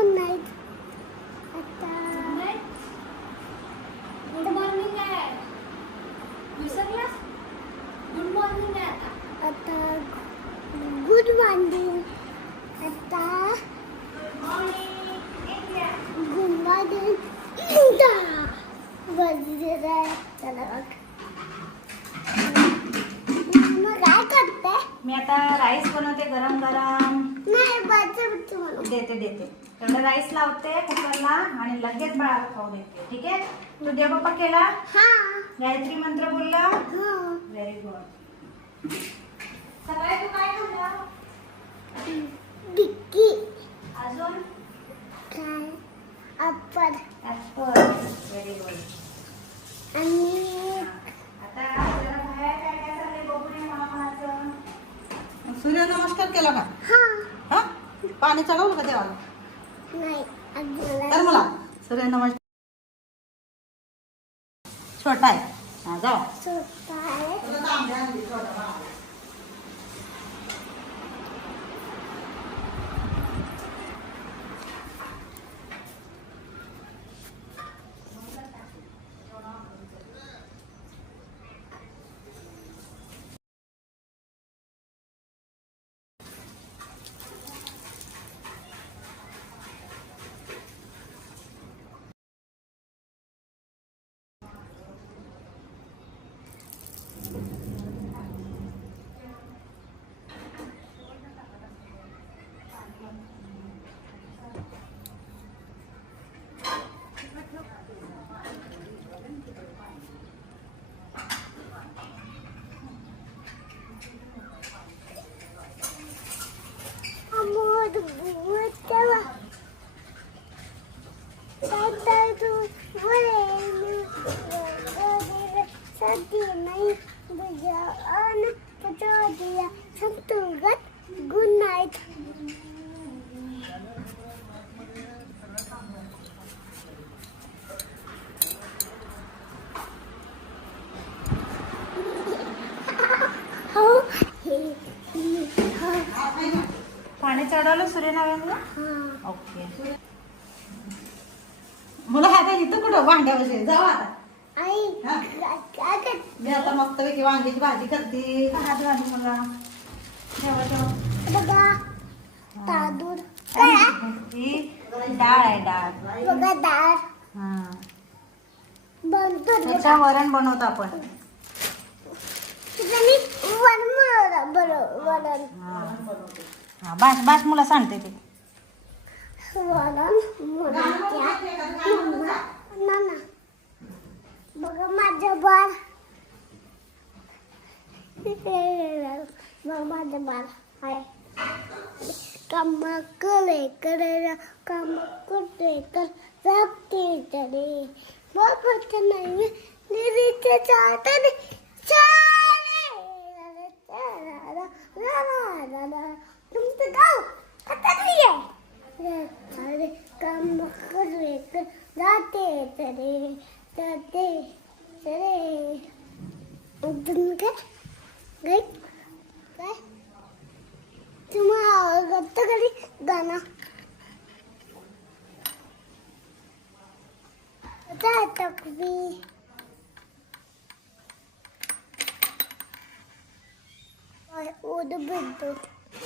good night. Good. Good morning, Dad. You say? Good morning, Dad. At, good morning. At, good morning, India. Good morning, मी आता rice बनवते गरम गरम. देते देते. तेवढं राईस लावते कुकरला आणि लगेच बाळाला खाऊ देते. ठीक आहे? तू देवबाप्पा केला? हा. गायत्री मंत्र बोलला? हा. व्हेरी गुड सकाळी तू काय खाल्लं? अजून? काय? व्हेरी गुड आणि सूर्य नमस्कार केला का? हा. हा? पाणी चढवलं का देवाला? नाही तर मला सूर्य नमस्कार. छोटा आहे. हा जाऊ. पाणी चढवलं सूर्यनारायणला? हा. ओके. कुठं वांग्यापाशी जाऊ आता. मी आता मस्तपैकी वांग्याची भाजी करते. हात घालू मला. ठेवा तांदूळ. डाळ आहे डाळ. डाळ. हा. वरण बनवतो आपण. हा. बास बास मुला सांगते ते. वरण बघ माझं बाळ आहे कामा करे करे कामा कुठे कर राखते तरी बघ नाही निरीचे चाटणे तुमचं गाव कतरी आहे सारे काम करे कर जाते तरी जाते तरी अजून काय काय काय तुम्हाला आवडतं कधी गाणं. तकबी उद बिंदू.